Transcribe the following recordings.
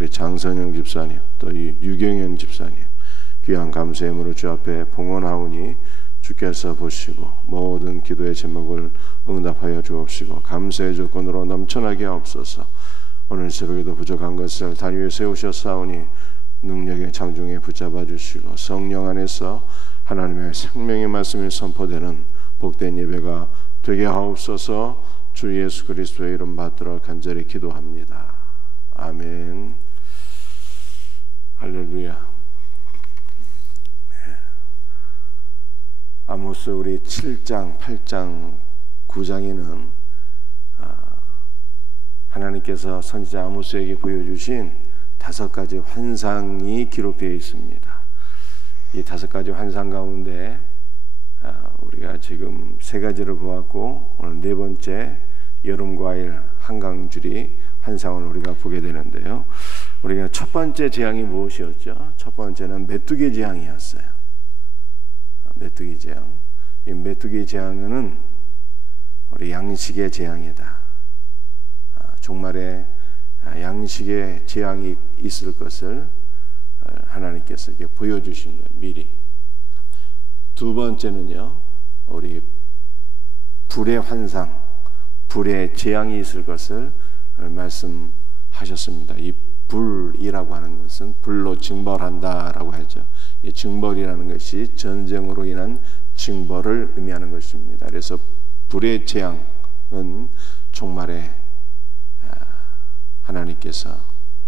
우리 장선영 집사님, 또 이 유경현 집사님 귀한 감사함으로 주 앞에 봉헌하오니 주께서 보시고 모든 기도의 제목을 응답하여 주옵시고 감사의 조건으로 넘쳐나게 하옵소서. 오늘 새벽에도 부족한 것을 단 위에 세우셨사오니 능력의 장중에 붙잡아 주시고 성령 안에서 하나님의 생명의 말씀이 선포되는 복된 예배가 되게 하옵소서. 주 예수 그리스도의 이름 받들어 간절히 기도합니다. 아멘. 할렐루야. 아모스 우리 7장, 8장, 9장에는 하나님께서 선지자 아모스에게 보여주신 5가지 환상이 기록되어 있습니다. 이 5가지 환상 가운데 우리가 지금 3가지를 보았고 오늘 4번째 여름과일 한강줄이 환상을 우리가 보게 되는데요. 우리가 첫 번째 재앙이 무엇이었죠? 첫 번째는 메뚜기 재앙이었어요. 메뚜기 재앙. 이 메뚜기 재앙은 우리 양식의 재앙이다. 종말에 양식의 재앙이 있을 것을 하나님께서 이렇게 보여주신 거예요. 미리. 두 번째는요, 우리 불의 환상, 불의 재앙이 있을 것을 말씀하셨습니다. 이 불이라고 하는 것은 불로 징벌한다라고 하죠. 이 징벌이라는 것이 전쟁으로 인한 징벌을 의미하는 것입니다. 그래서 불의 재앙은 종말에 하나님께서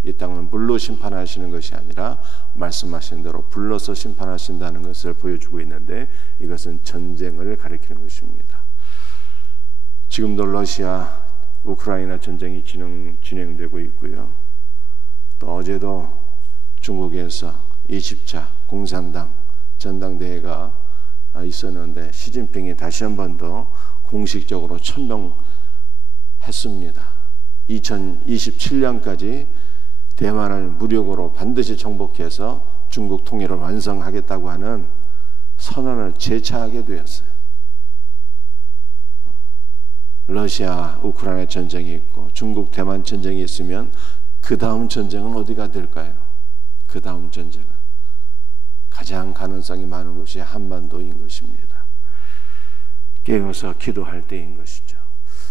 이 땅을 물로 심판하시는 것이 아니라 말씀하신 대로 불로서 심판하신다는 것을 보여주고 있는데 이것은 전쟁을 가리키는 것입니다. 지금도 러시아, 우크라이나 전쟁이 진행되고 있고요. 또 어제도 중국에서 20차 공산당 전당대회가 있었는데 시진핑이 다시 한 번 더 공식적으로 천명했습니다. 2027년까지 대만을 무력으로 반드시 정복해서 중국 통일을 완성하겠다고 하는 선언을 재차하게 되었어요. 러시아, 우크라이나 전쟁이 있고 중국, 대만 전쟁이 있으면 그 다음 전쟁은 어디가 될까요? 그 다음 전쟁은 가장 가능성이 많은 곳이 한반도인 것입니다. 깨어서 기도할 때인 것이죠.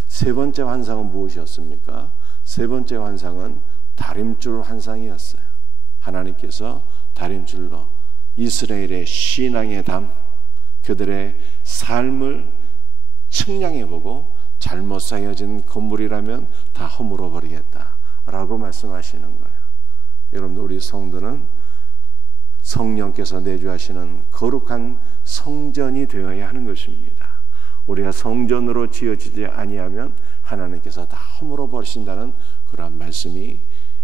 세 번째 환상은 무엇이었습니까? 세 번째 환상은 다림줄 환상이었어요. 하나님께서 다림줄로 이스라엘의 신앙의 담, 그들의 삶을 측량해보고 잘못 쌓여진 건물이라면 다 허물어 버리겠다라고 말씀하시는 거예요. 여러분, 우리 성도는 성령께서 내주하시는 거룩한 성전이 되어야 하는 것입니다. 우리가 성전으로 지어지지 아니하면 하나님께서 다 허물어 버리신다는 그러한 말씀이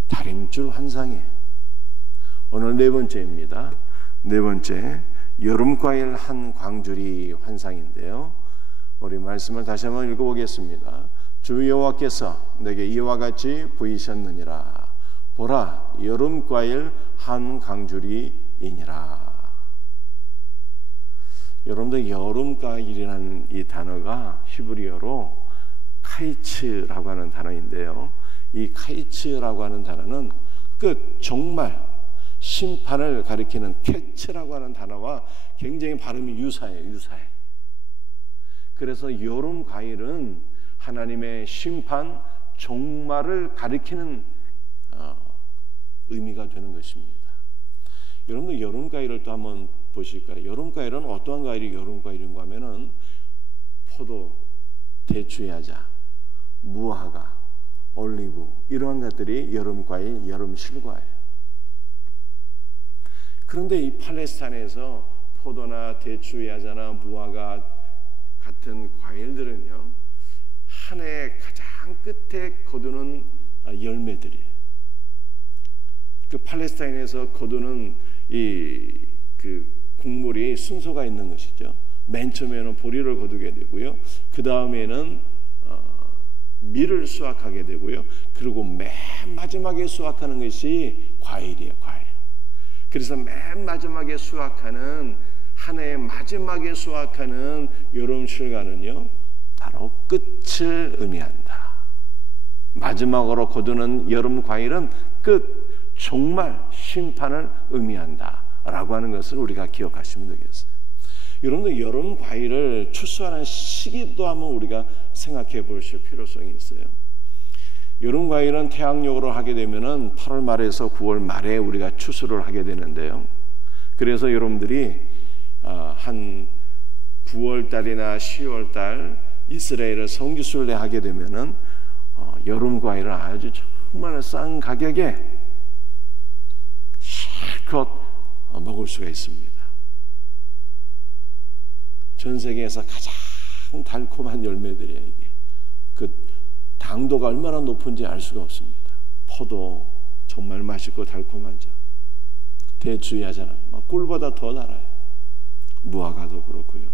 다림줄 환상이에요. 오늘 4번째입니다. 4번째, 여름과일 한 광주리 환상인데요. 우리 말씀을 다시 한번 읽어보겠습니다. 주 여호와께서 내게 이와 같이 보이셨느니라. 보라, 여름과일 한 광주리이니라. 여러분들, 여름과일이라는 이 단어가 히브리어로 카이츠라고 하는 단어인데요. 이 카이츠라고 하는 단어는 끝, 종말, 심판을 가리키는 캐츠라고 하는 단어와 굉장히 발음이 유사해요. 유사해. 그래서 여름과일은 하나님의 심판, 종말을 가리키는 의미가 되는 것입니다. 여러분들, 여름과일을 또 한번 보실까요? 여름과일은 어떠한 과일이 여름과일인가 하면은 포도, 대추야자, 무화과, 올리브, 이러한 것들이 여름과일, 여름실과예요. 그런데 이 팔레스타인에서 포도나 대추야자나 무화과 같은 과일들은요, 한 해 가장 끝에 거두는 열매들이에요. 그 팔레스타인에서 거두는 그 곡물이 순서가 있는 것이죠. 맨 처음에는 보리를 거두게 되고요. 그 다음에는 밀을 수확하게 되고요. 그리고 맨 마지막에 수확하는 것이 과일이에요. 과일. 그래서 맨 마지막에 수확하는, 한 해의 마지막에 수확하는 여름실과는요, 바로 끝을 의미한다. 마지막으로 거두는 여름 과일은 끝, 정말 심판을 의미한다라고 하는 것을 우리가 기억하시면 되겠어요. 여러분들 여름 과일을 추수하는 시기도 한번 우리가 생각해 보실 필요성이 있어요. 여름 과일은 태양력으로 하게 되면은 8월 말에서 9월 말에 우리가 추수를 하게 되는데요. 그래서 여러분들이 한 9월 달이나 10월 달 이스라엘을 성지순례 하게 되면은 여름 과일을 아주 정말 싼 가격에 실컷 먹을 수가 있습니다. 전 세계에서 가장 달콤한 열매들이에요. 이게 그 당도가 얼마나 높은지 알 수가 없습니다. 포도 정말 맛있고 달콤하죠. 대추야자는 꿀보다 더 달아요. 무화과도 그렇고요.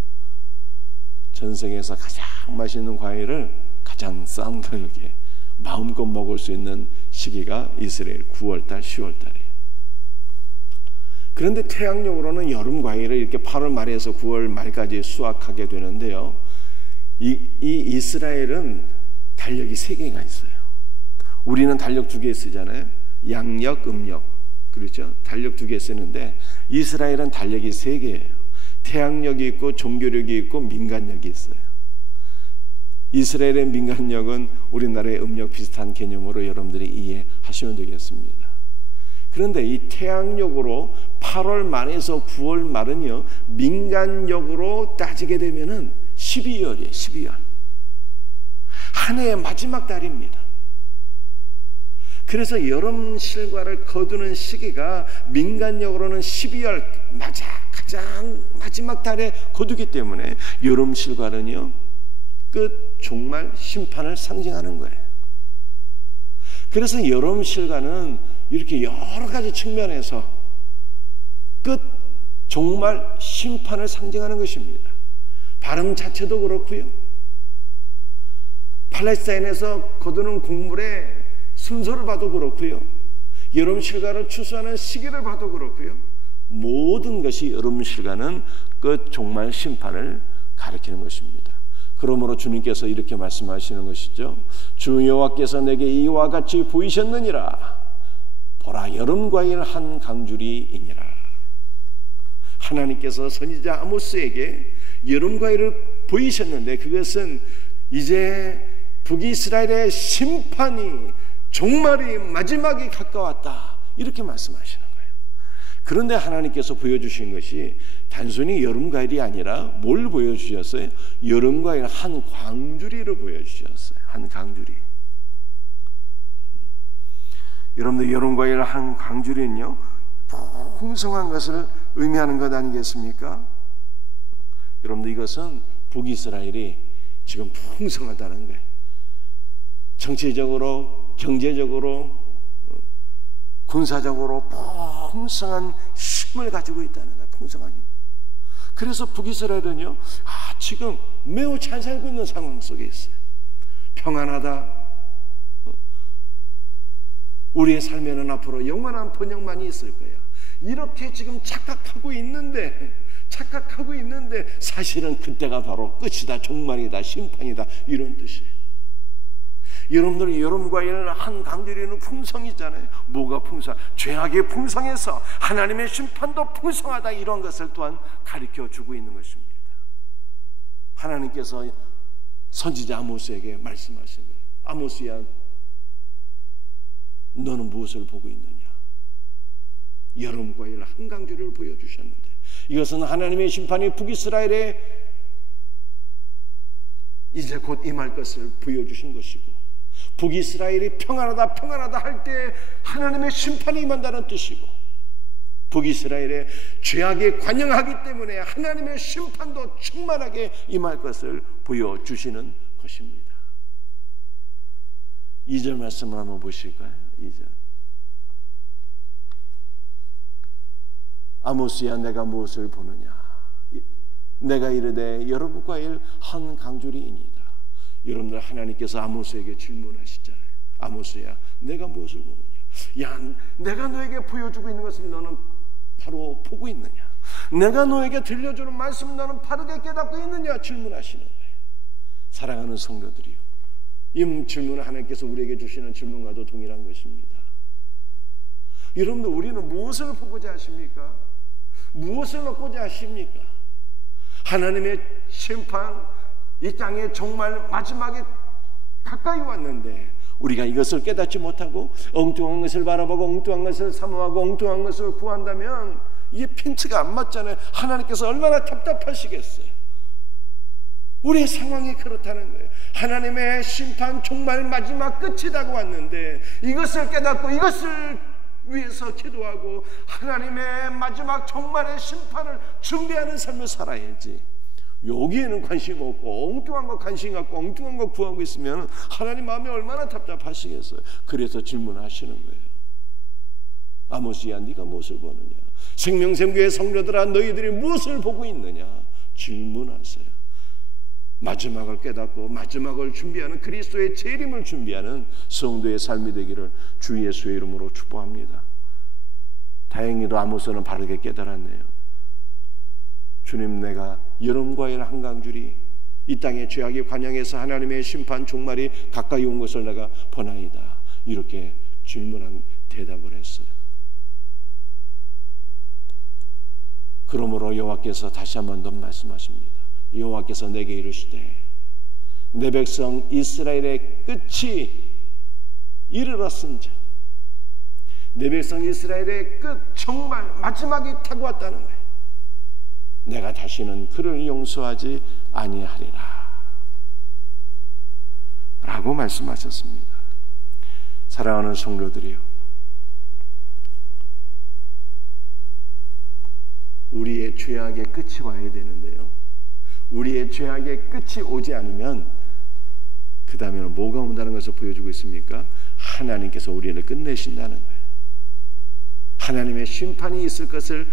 전 세계에서 가장 맛있는 과일을 가장 싼 가격에 마음껏 먹을 수 있는 시기가 이스라엘 9월달, 10월달이에요. 그런데 태양력으로는 여름 과일을 이렇게 8월 말에서 9월 말까지 수확하게 되는데요. 이 이스라엘은 달력이 3개가 있어요. 우리는 달력 2개 쓰잖아요. 양력, 음력. 그렇죠? 달력 2개 쓰는데 이스라엘은 달력이 3개예요. 태양력이 있고 종교력이 있고 민간력이 있어요. 이스라엘의 민간력은 우리나라의 음력 비슷한 개념으로 여러분들이 이해하시면 되겠습니다. 그런데 이 태양력으로 8월 말에서 9월 말은요, 민간력으로 따지게 되면은 12월이에요. 12월. 한 해의 마지막 달입니다. 그래서 여름 실과를 거두는 시기가 민간력으로는 12월 가장 마지막 달에 거두기 때문에 여름 실과는요, 끝 종말 심판을 상징하는 거예요. 그래서 여름 실과는 이렇게 여러 가지 측면에서 끝 종말 심판을 상징하는 것입니다. 발음 자체도 그렇고요, 팔레스타인에서 거두는 곡물의 순서를 봐도 그렇고요, 여름 실과를 추수하는 시기를 봐도 그렇고요, 모든 것이 여름 실과는 끝 종말 심판을 가리키는 것입니다. 그러므로 주님께서 이렇게 말씀하시는 것이죠. 주 여호와께서 내게 이와 같이 보이셨느니라. 보라, 여름 과일 한 강줄이이니라. 하나님께서 선지자 아모스에게 여름 과일을 보이셨는데 그것은 이제 북이스라엘의 심판이 종말이 마지막이 가까웠다, 이렇게 말씀하시는 거예요. 그런데 하나님께서 보여주신 것이 단순히 여름 과일이 아니라 뭘 보여주셨어요? 여름 과일 한 광주리를 보여주셨어요. 한 강주리. 여러분들 여름 과일 한 광주리는요, 풍성한 것을 의미하는 것 아니겠습니까? 여러분들 이것은 북이스라엘이 지금 풍성하다는 거예요. 정치적으로, 경제적으로, 군사적으로 풍성한 힘을 가지고 있다는 거예요. 풍성한 힘. 그래서 북이스라엘은요, 지금 매우 잘 살고 있는 상황 속에 있어요. 평안하다. 우리의 삶에는 앞으로 영원한 번영만이 있을 거야. 이렇게 지금 착각하고 있는데 사실은 그때가 바로 끝이다, 종말이다, 심판이다, 이런 뜻이에요. 여러분들 여름 과일 한 강주리는 풍성이잖아요. 뭐가 풍성? 죄악이 풍성해서 하나님의 심판도 풍성하다, 이런 것을 또한 가르쳐 주고 있는 것입니다. 하나님께서 선지자 아모스에게 말씀하신 거예요. 아모스야, 너는 무엇을 보고 있느냐? 여름 과일 한 강주리를 보여주셨는데 이것은 하나님의 심판이 북이스라엘에 이제 곧 임할 것을 보여주신 것이고, 북이스라엘이 평안하다 할 때 하나님의 심판이 임한다는 뜻이고, 북이스라엘의 죄악에 관영하기 때문에 하나님의 심판도 충만하게 임할 것을 보여주시는 것입니다. 2절 말씀을 한번 보실까요? 2절. 아모스야, 내가 무엇을 보느냐? 내가 이르되 여름 과일 한 강주리이니이다. 여러분들, 하나님께서 아모스에게 질문하시잖아요. 아모스야, 내가 무엇을 보느냐? 야, 내가 너에게 보여주고 있는 것을 너는 바로 보고 있느냐? 내가 너에게 들려주는 말씀을 너는 바르게 깨닫고 있느냐? 질문하시는 거예요. 사랑하는 성도들이요, 이 질문은 하나님께서 우리에게 주시는 질문과도 동일한 것입니다. 여러분들, 우리는 무엇을 보고자 하십니까? 무엇을 얻고자 하십니까? 하나님의 심판, 이 땅에 정말 마지막에 가까이 왔는데 우리가 이것을 깨닫지 못하고 엉뚱한 것을 바라보고 엉뚱한 것을 사모하고 엉뚱한 것을 구한다면 이게 핀트가 안 맞잖아요. 하나님께서 얼마나 답답하시겠어요. 우리의 상황이 그렇다는 거예요. 하나님의 심판 정말 마지막 끝이라고 왔는데 이것을 깨닫고 이것을 위해서 기도하고 하나님의 마지막 정말의 심판을 준비하는 삶을 살아야지, 여기에는 관심 없고 엉뚱한 거 관심 갖고 엉뚱한 거 구하고 있으면 하나님 마음이 얼마나 답답하시겠어요. 그래서 질문하시는 거예요. 아모스야, 네가 무엇을 보느냐? 생명샘교회 성도들아, 너희들이 무엇을 보고 있느냐? 질문하세요. 마지막을 깨닫고 마지막을 준비하는, 그리스도의 재림을 준비하는 성도의 삶이 되기를 주 예수의 이름으로 축복합니다. 다행히도 아모스는 바르게 깨달았네요. 주님, 내가 여름과일 한강줄이 이 땅의 죄악의 관영에서 하나님의 심판 종말이 가까이 온 것을 내가 보나이다. 이렇게 질문한 대답을 했어요. 그러므로 여호와께서 다시 한 번 더 말씀하십니다. 여호와께서 내게 이르시되 내 백성 이스라엘의 끝이 이르렀은즉, 내 백성 이스라엘의 끝, 정말 마지막이 타고 왔다는 거예요. 내가 다시는 그를 용서하지 아니하리라 라고 말씀하셨습니다. 사랑하는 성도들이요, 우리의 죄악의 끝이 와야 되는데요, 우리의 죄악의 끝이 오지 않으면 그 다음에는 뭐가 온다는 것을 보여주고 있습니까? 하나님께서 우리를 끝내신다는 거예요. 하나님의 심판이 있을 것을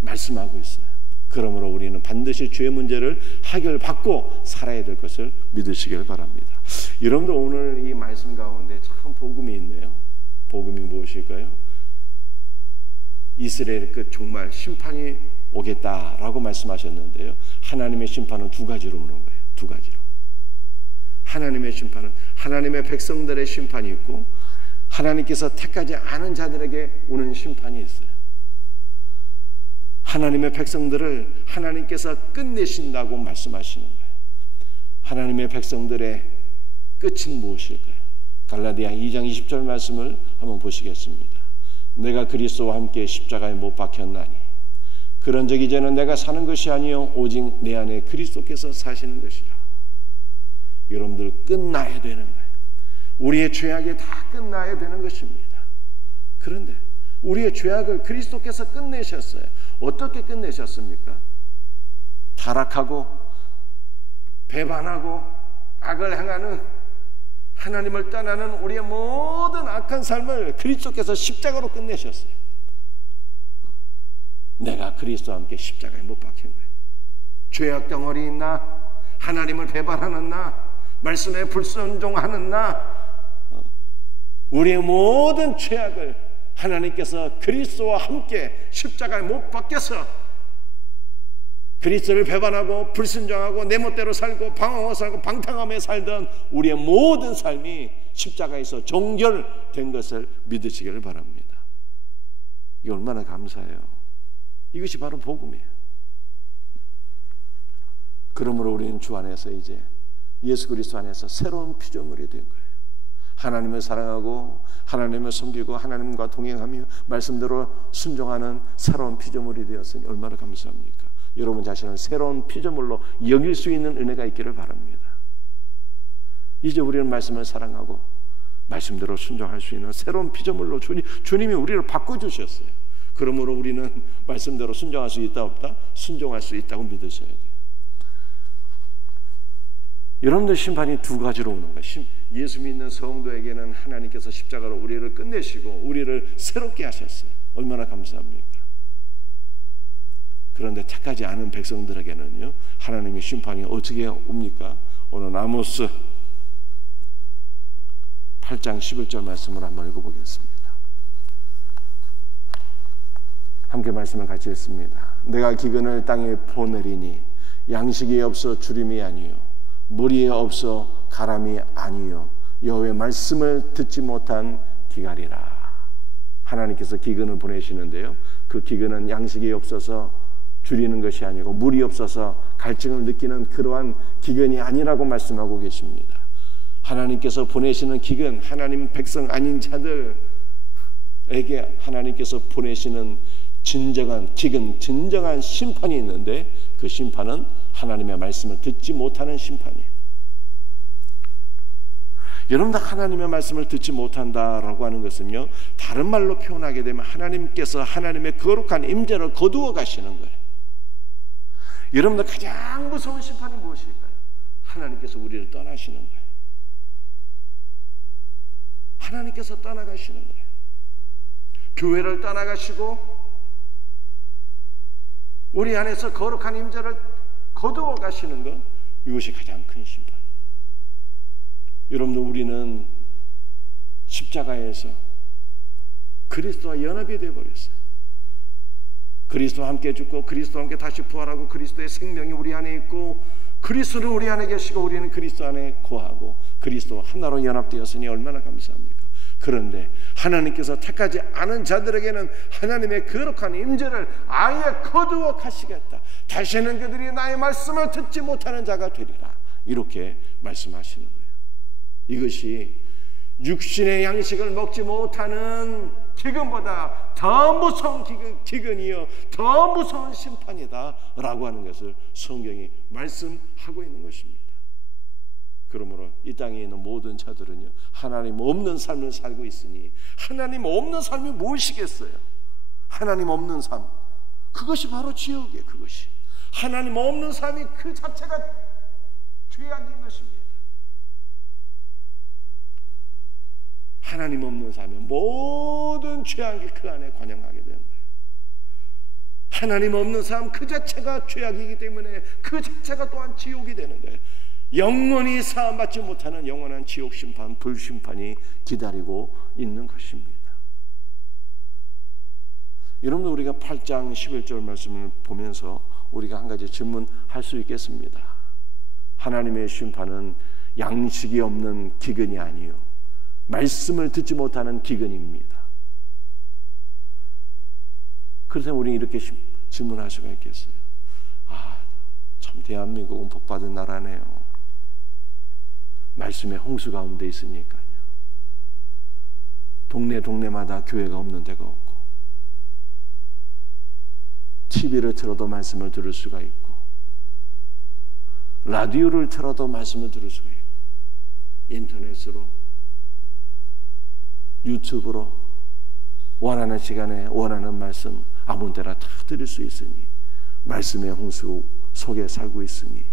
말씀하고 있어요. 그러므로 우리는 반드시 죄의 문제를 해결받고 살아야 될 것을 믿으시길 바랍니다. 여러분들, 오늘 이 말씀 가운데 참 복음이 있네요. 복음이 무엇일까요? 이스라엘 끝 정말 심판이 오겠다라고 말씀하셨는데요, 하나님의 심판은 두 가지로 오는 거예요. 두 가지로. 하나님의 심판은 하나님의 백성들의 심판이 있고, 하나님께서 택하지 않은 자들에게 오는 심판이 있어요. 하나님의 백성들을 하나님께서 끝내신다고 말씀하시는 거예요. 하나님의 백성들의 끝은 무엇일까요? 갈라디아 2장 20절 말씀을 한번 보시겠습니다. 내가 그리스도와 함께 십자가에 못 박혔나니 그런즉 이제는 내가 사는 것이 아니요 오직 내 안에 그리스도께서 사시는 것이라. 여러분들, 끝나야 되는 거예요. 우리의 죄악이 다 끝나야 되는 것입니다. 그런데 우리의 죄악을 그리스도께서 끝내셨어요. 어떻게 끝내셨습니까? 타락하고 배반하고 악을 행하는, 하나님을 떠나는 우리의 모든 악한 삶을 그리스도께서 십자가로 끝내셨어요. 내가 그리스도와 함께 십자가에 못 박힌 거예요. 죄악 덩어리인 나, 하나님을 배반하는 나, 말씀에 불순종하는 나, 우리의 모든 죄악을 하나님께서 그리스도와 함께 십자가에 못 박혀서 그리스도를 배반하고 불순종하고 내 멋대로 살고 방황하고 살고 방탕하며 살던 우리의 모든 삶이 십자가에서 종결된 것을 믿으시기를 바랍니다. 이게 얼마나 감사해요. 이것이 바로 복음이에요. 그러므로 우리는 주 안에서 이제 예수 그리스도 안에서 새로운 피조물이 된 거예요. 하나님을 사랑하고 하나님을 섬기고 하나님과 동행하며 말씀대로 순종하는 새로운 피조물이 되었으니 얼마나 감사합니까? 여러분 자신을 새로운 피조물로 여길 수 있는 은혜가 있기를 바랍니다. 이제 우리는 말씀을 사랑하고 말씀대로 순종할 수 있는 새로운 피조물로 주님이 우리를 바꿔주셨어요. 그러므로 우리는 말씀대로 순종할 수 있다 없다? 순종할 수 있다고 믿으셔야 돼요. 여러분들, 심판이 두 가지로 오는 거예요. 예수 믿는 성도에게는 하나님께서 십자가로 우리를 끝내시고 우리를 새롭게 하셨어요. 얼마나 감사합니까? 그런데 택하지 않은 백성들에게는요, 하나님의 심판이 어떻게 옵니까? 오늘 아모스 8장 11절 말씀을 한번 읽어보겠습니다. 함께 말씀을 같이 읽습니다. 내가 기근을 땅에 보내리니 양식이 없어 주림이 아니요 물이 없어 가람이 아니요 여호와의 말씀을 듣지 못한 기갈이라. 하나님께서 기근을 보내시는데요, 그 기근은 양식이 없어서 줄이는 것이 아니고 물이 없어서 갈증을 느끼는 그러한 기근이 아니라고 말씀하고 계십니다. 하나님께서 보내시는 기근, 하나님 백성 아닌 자들에게 하나님께서 보내시는 진정한 기근, 진정한 심판이 있는데, 그 심판은 하나님의 말씀을 듣지 못하는 심판이에요. 여러분들, 하나님의 말씀을 듣지 못한다라고 하는 것은요, 다른 말로 표현하게 되면 하나님께서 하나님의 거룩한 임재를 거두어 가시는 거예요. 여러분들, 가장 무서운 심판이 무엇일까요? 하나님께서 우리를 떠나시는 거예요. 하나님께서 떠나가시는 거예요. 교회를 떠나가시고 우리 안에서 거룩한 임재를 거두어 가시는 것, 이것이 가장 큰 심판이에요. 여러분들, 우리는 십자가에서 그리스도와 연합이 되어버렸어요. 그리스도와 함께 죽고 그리스도와 함께 다시 부활하고 그리스도의 생명이 우리 안에 있고 그리스도는 우리 안에 계시고 우리는 그리스도 안에 거하고 그리스도와 하나로 연합되었으니 얼마나 감사합니까? 그런데 하나님께서 택하지 않은 자들에게는 하나님의 거룩한 임재를 아예 거두어 가시겠다. 다시는 그들이 나의 말씀을 듣지 못하는 자가 되리라, 이렇게 말씀하시는 거예요. 이것이 육신의 양식을 먹지 못하는 기근보다 더 무서운 기근이요, 더 무서운 심판이다 라고 하는 것을 성경이 말씀하고 있는 것입니다. 그러므로 이 땅에 있는 모든 자들은요, 하나님 없는 삶을 살고 있으니, 하나님 없는 삶이 무엇이겠어요? 하나님 없는 삶, 그것이 바로 지옥이에요. 그것이 하나님 없는 삶이 그 자체가 죄악인 것입니다. 하나님 없는 삶의 모든 죄악이 그 안에 관영하게 되는 거예요. 하나님 없는 삶 그 자체가 죄악이기 때문에 그 자체가 또한 지옥이 되는 거예요. 영원히 사함받지 못하는 영원한 지옥 심판, 불심판이 기다리고 있는 것입니다. 여러분들, 우리가 8장 11절 말씀을 보면서 우리가 한 가지 질문할 수 있겠습니다. 하나님의 심판은 양식이 없는 기근이 아니요, 말씀을 듣지 못하는 기근입니다. 그래서 우리는 이렇게 질문할 수가 있겠어요. 참 대한민국은 복받은 나라네요. 말씀의 홍수 가운데 있으니까요. 동네마다 교회가 없는 데가 없고, TV를 틀어도 말씀을 들을 수가 있고, 라디오를 틀어도 말씀을 들을 수가 있고, 인터넷으로, 유튜브로 원하는 시간에 원하는 말씀 아무 데나 다 들을 수 있으니, 말씀의 홍수 속에 살고 있으니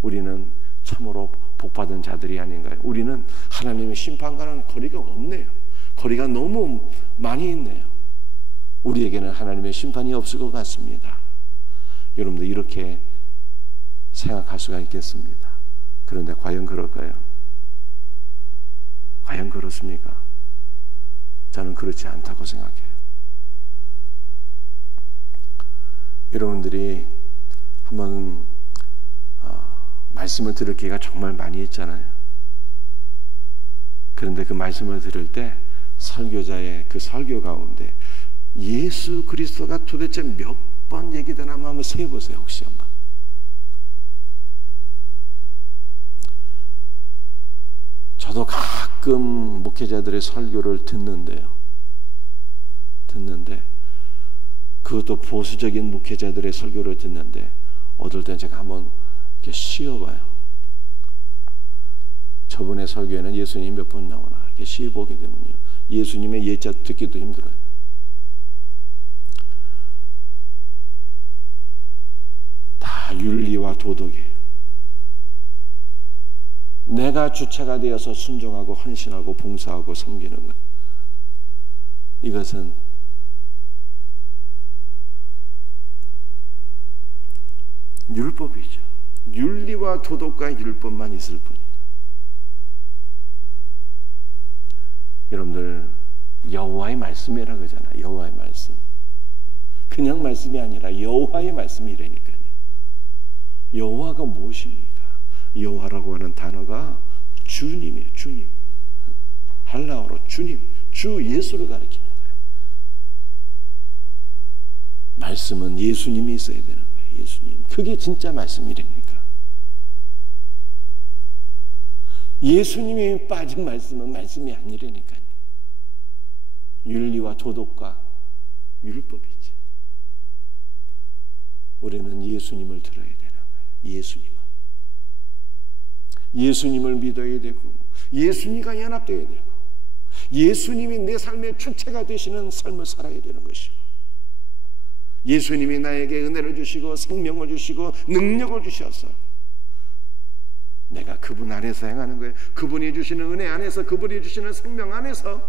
우리는 참으로 복받은 자들이 아닌가요? 우리는 하나님의 심판과는 거리가 없네요. 거리가 너무 많이 있네요. 우리에게는 하나님의 심판이 없을 것 같습니다. 여러분들, 이렇게 생각할 수가 있겠습니다. 그런데 과연 그럴까요? 과연 그렇습니까? 저는 그렇지 않다고 생각해요. 여러분들이 한번 말씀을 들을 기회가 정말 많이 있잖아요. 그런데 그 말씀을 들을 때 설교자의 그 설교 가운데 예수 그리스도가 도대체 몇 번 얘기되나 한번 세어보세요. 혹시 한번. 저도 가끔 목회자들의 설교를 듣는데 그것도 보수적인 목회자들의 설교를 듣는데 어떨 땐 제가 한번 이렇게 쉬어봐요. 저번에 설교에는 예수님 몇 번 나오나 이렇게 쉬어보게 되면요, 예수님의 예자 듣기도 힘들어요. 다 윤리와 도덕이에요. 내가 주체가 되어서 순종하고 헌신하고 봉사하고 섬기는 것, 이것은 율법이죠. 윤리와 도덕과 율법만 있을 뿐이에요. 여러분들, 여호와의 말씀이라 그러잖아요. 여호와의 말씀. 그냥 말씀이 아니라 여호와의 말씀이라니까요. 여호와가 무엇입니까? 여호와라고 하는 단어가 주님이에요. 주님. 헬라어로 주님, 주 예수를 가리키는 거예요. 말씀은 예수님이 있어야 되는 거예요. 예수님. 그게 진짜 말씀이라니까. 예수님이 빠진 말씀은 말씀이 아니라니까요. 윤리와 도덕과 율법이지. 우리는 예수님을 들어야 되는 거예요. 예수님을 믿어야 되고, 예수님과 연합되어야 되고, 예수님이 내 삶의 주체가 되시는 삶을 살아야 되는 것이고, 예수님이 나에게 은혜를 주시고 생명을 주시고 능력을 주셔서 내가 그분 안에서 행하는 거예요. 그분이 주시는 은혜 안에서, 그분이 주시는 생명 안에서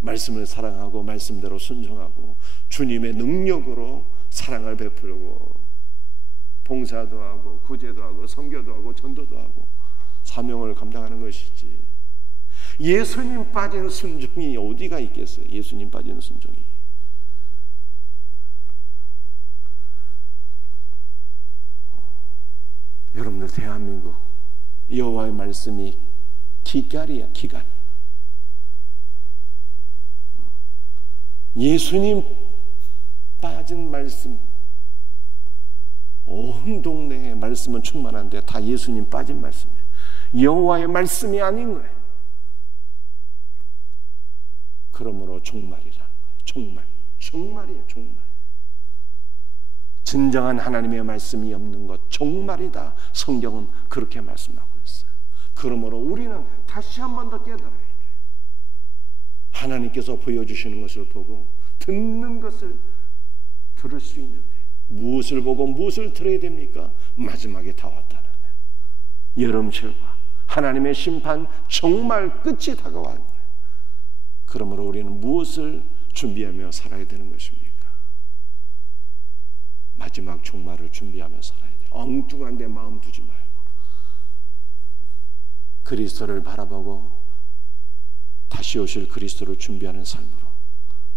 말씀을 사랑하고 말씀대로 순종하고 주님의 능력으로 사랑을 베풀고 봉사도 하고 구제도 하고 선교도 하고 전도도 하고 사명을 감당하는 것이지. 예수님 빠진 순종이 어디가 있겠어요? 예수님 빠진 순종이. 여러분들, 대한민국 여호와의 말씀이 기갈이야, 기갈. 예수님 빠진 말씀, 온 동네에 말씀은 충만한데 다 예수님 빠진 말씀이에요. 여호와의 말씀이 아닌 거예요. 그러므로 종말이라는 거예요. 종말이에요. 종말. 진정한 하나님의 말씀이 없는 것, 종말이다. 성경은 그렇게 말씀하고 있어요. 그러므로 우리는 다시 한 번 더 깨달아야 돼요. 하나님께서 보여주시는 것을 보고 듣는 것을 들을 수 있는, 무엇을 보고 무엇을 들어야 됩니까? 마지막에 다 왔다는 거예요. 여름철과 하나님의 심판, 종말 끝이 다가온 거예요. 그러므로 우리는 무엇을 준비하며 살아야 되는 것입니까? 마지막 종말을 준비하며 살아야 돼요. 엉뚱한 데 마음 두지 말고 그리스도를 바라보고 다시 오실 그리스도를 준비하는 삶으로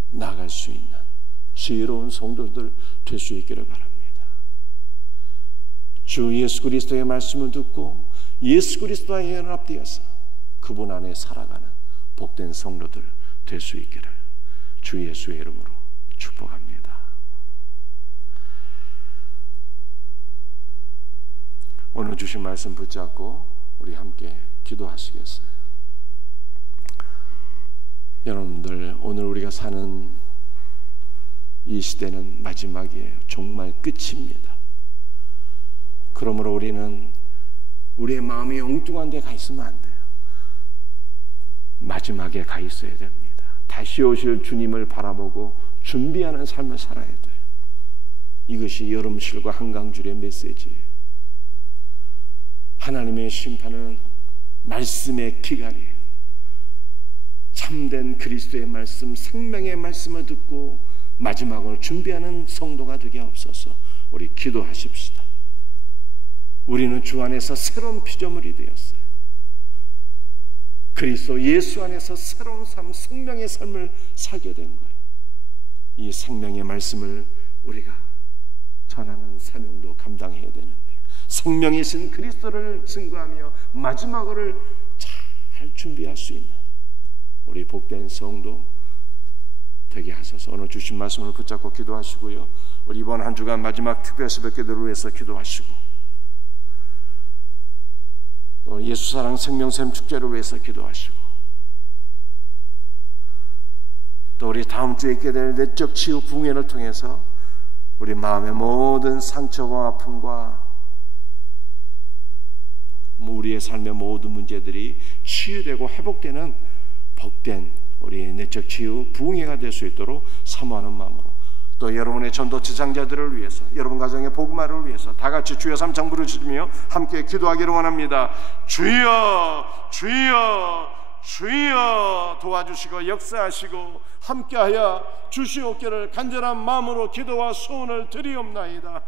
나아갈 수 있는 지혜로운 성도들 될 수 있기를 바랍니다. 주 예수 그리스도의 말씀을 듣고 예수 그리스도와 연합되어서 그분 안에 살아가는 복된 성도들 될 수 있기를 주 예수의 이름으로 축복합니다. 오늘 주신 말씀 붙잡고 우리 함께 기도하시겠어요? 여러분들, 오늘 우리가 사는 이 시대는 마지막이에요. 종말 끝입니다. 그러므로 우리는 우리의 마음이 엉뚱한 데 가 있으면 안 돼요. 마지막에 가 있어야 됩니다. 다시 오실 주님을 바라보고 준비하는 삶을 살아야 돼요. 이것이 여름실과 한강줄의 메시지예요. 하나님의 심판은 말씀의 기갈이에요. 참된 그리스도의 말씀, 생명의 말씀을 듣고 마지막을 준비하는 성도가 되게 없어서 우리 기도하십시다. 우리는 주 안에서 새로운 피조물이 되었어요. 그리스도 예수 안에서 새로운 삶, 생명의 삶을 살게 된 거예요. 이 생명의 말씀을 우리가 전하는 사명도 감당해야 되는 거예요. 생명이신 그리스도를 증거하며 마지막을 잘 준비할 수 있는 우리 복된 성도 되게 하소서. 오늘 주신 말씀을 붙잡고 기도하시고요. 우리 이번 한 주간 마지막 특별 새벽 기도를 위해서 기도하시고 또 예수사랑 생명샘 축제를 위해서 기도하시고 또 우리 다음 주에 있게 될 내적 치유 부흥회를 통해서 우리 마음의 모든 상처와 아픔과 우리의 삶의 모든 문제들이 치유되고 회복되는 복된 우리의 내적 치유 부흥회가 될 수 있도록 사모하는 마음으로 또 여러분의 전도 지상자들을 위해서 여러분 가정의 복음화를 위해서 다 같이 주여 삼창 부르짖으며 함께 기도하기를 원합니다. 주여 주여 주여 도와주시고 역사하시고 함께하여 주시옵기를 간절한 마음으로 기도와 소원을 드리옵나이다.